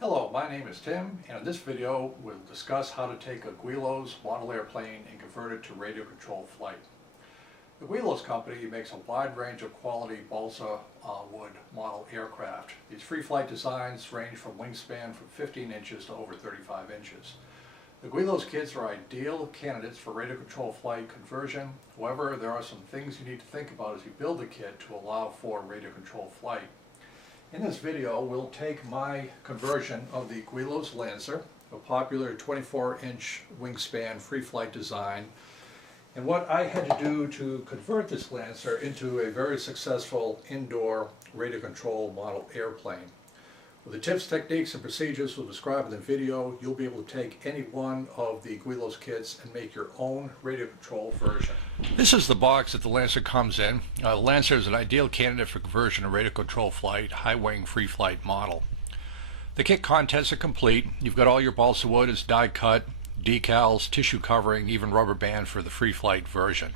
Hello, my name is Tim, and in this video we'll discuss how to take a Guillow's model airplane and convert it to radio control flight. The Guillow's company makes a wide range of quality balsa wood model aircraft. These free flight designs range from wingspan from 15 inches to over 35 inches. The Guillow's kits are ideal candidates for radio control flight conversion. However, there are some things you need to think about as you build the kit to allow for radio control flight. In this video, we'll take my conversion of the Guillow Lancer, a popular 24-inch wingspan free flight design, and what I had to do to convert this Lancer into a very successful indoor radio control model airplane. With the tips, techniques, and procedures we'll describe in the video, you'll be able to take any one of the Guillow's kits and make your own radio control version. This is the box that the Lancer comes in. The Lancer is an ideal candidate for conversion to radio control flight, high-wing free flight model. The kit contents are complete. You've got all your balsa wood, it's die cut, decals, tissue covering, even rubber band for the free flight version.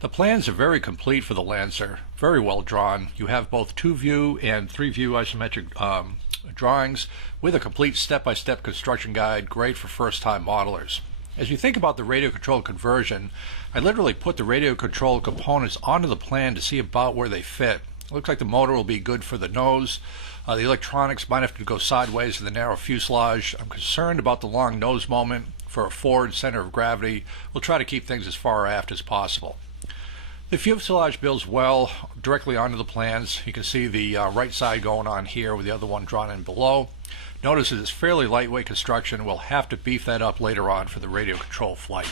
The plans are very complete for the Lancer, very well drawn. You have both 2-view and 3-view isometric drawings with a complete step-by-step construction guide, great for first-time modelers. As you think about the radio control conversion, I literally put the radio control components onto the plan to see about where they fit. It looks like the motor will be good for the nose. The electronics might have to go sideways in the narrow fuselage. I'm concerned about the long nose moment. For a forward center of gravity, we'll try to keep things as far aft as possible. The fuselage builds well directly onto the plans. You can see the right side going on here with the other one drawn in below. Notice that it's fairly lightweight construction. We'll have to beef that up later on for the radio control flight.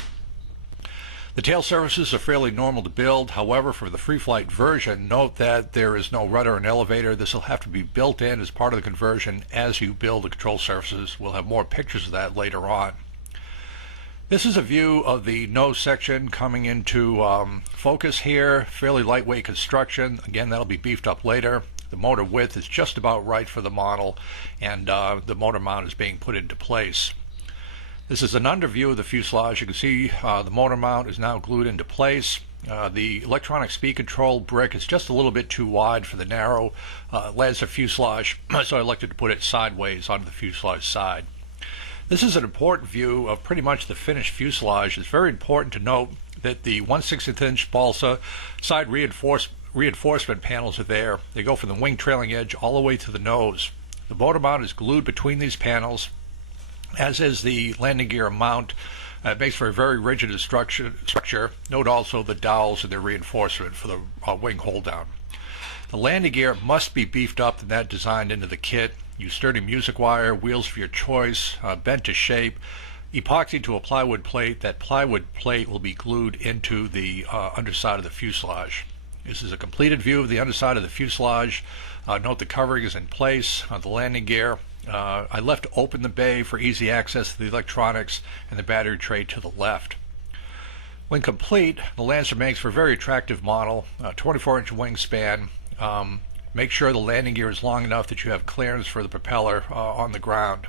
The tail surfaces are fairly normal to build. However, for the free flight version, note that there is no rudder and elevator. This will have to be built in as part of the conversion as you build the control surfaces. We'll have more pictures of that later on. This is a view of the nose section coming into focus here. Fairly lightweight construction. Again, that'll be beefed up later. The motor width is just about right for the model, and the motor mount is being put into place. This is an under view of the fuselage. You can see the motor mount is now glued into place. The electronic speed control brick is just a little bit too wide for the narrow Lancer fuselage, so I elected to put it sideways onto the fuselage side. This is an important view of pretty much the finished fuselage. It's very important to note that the 1/60-inch balsa side reinforcement panels are there. They go from the wing trailing edge all the way to the nose. The motor mount is glued between these panels, as is the landing gear mount. It makes for a very rigid structure. Note also the dowels and their reinforcement for the wing hold down. The landing gear must be beefed up and that designed into the kit. Use sturdy music wire, wheels of your choice, bent to shape, epoxy to a plywood plate. That plywood plate will be glued into the underside of the fuselage. This is a completed view of the underside of the fuselage. Note the covering is in place on the landing gear. I left open the bay for easy access to the electronics and the battery tray to the left. When complete, the Lancer makes for a very attractive model, 24-inch wingspan. Make sure the landing gear is long enough that you have clearance for the propeller on the ground.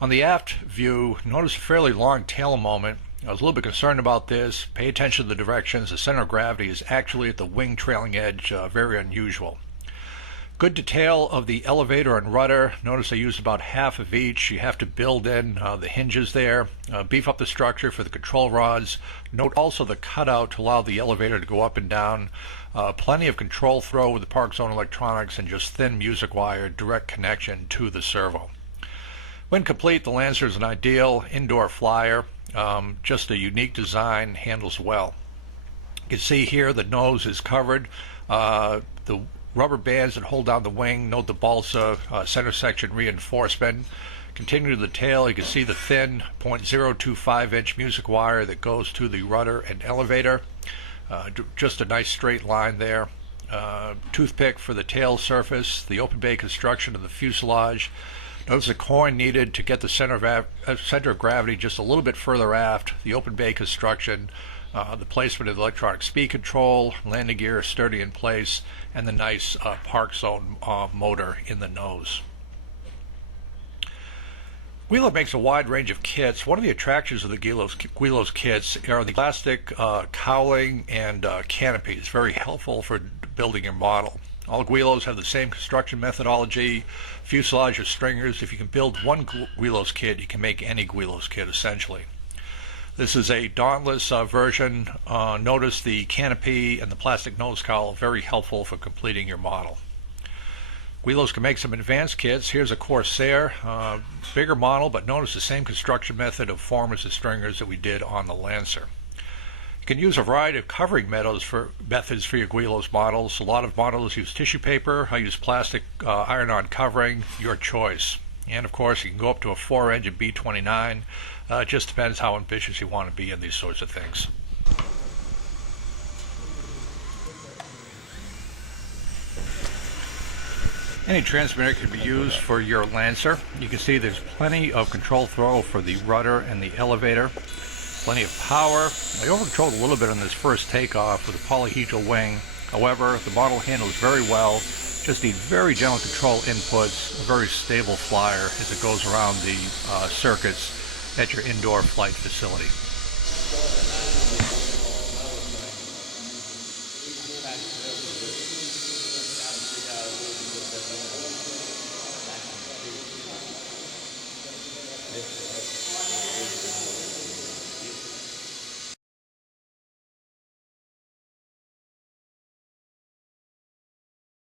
On the aft view, notice a fairly long tail moment. I was a little bit concerned about this. Pay attention to the directions. The center of gravity is actually at the wing trailing edge, very unusual. Good detail of the elevator and rudder. Notice I used about half of each. You have to build in the hinges there. Beef up the structure for the control rods. Note also the cutout to allow the elevator to go up and down. Plenty of control throw with the ParkZone electronics and just thin music wire direct connection to the servo. When complete, the Lancer is an ideal indoor flyer. Just a unique design, handles well. You can see here the nose is covered. The rubber bands that hold down the wing. Note the balsa center section reinforcement. Continue to the tail. You can see the thin 0.025-inch music wire that goes to the rudder and elevator. Just a nice straight line there. Toothpick for the tail surface. The open bay construction of the fuselage. Notice the coin needed to get the center of gravity just a little bit further aft. The open bay construction. The placement of the electronic speed control, landing gear sturdy in place, and the nice ParkZone motor in the nose. Guillow makes a wide range of kits. One of the attractions of the Guillow's kits are the plastic cowling and canopy. It's very helpful for building your model. All Guillows have the same construction methodology, fuselage or stringers. If you can build one Guillows kit, you can make any Guillows kit essentially. This is a dauntless version. Notice the canopy and the plastic nose cowl are very helpful for completing your model. Guillows can make some advanced kits. Here's a Corsair, bigger model, but notice the same construction method of formers and stringers that we did on the Lancer. You can use a variety of covering methods for your Guillows models. A lot of models use tissue paper. I use plastic iron-on covering, your choice. And of course, you can go up to a 4-engine B29. It just depends how ambitious you want to be in these sorts of things. Any transmitter can be used for your Lancer. You can see there's plenty of control throw for the rudder and the elevator. Plenty of power. I over-controlled a little bit on this first takeoff with a polyhedral wing. However, the model handles very well. Just need very gentle control inputs, a very stable flyer as it goes around the circuits at your indoor flight facility.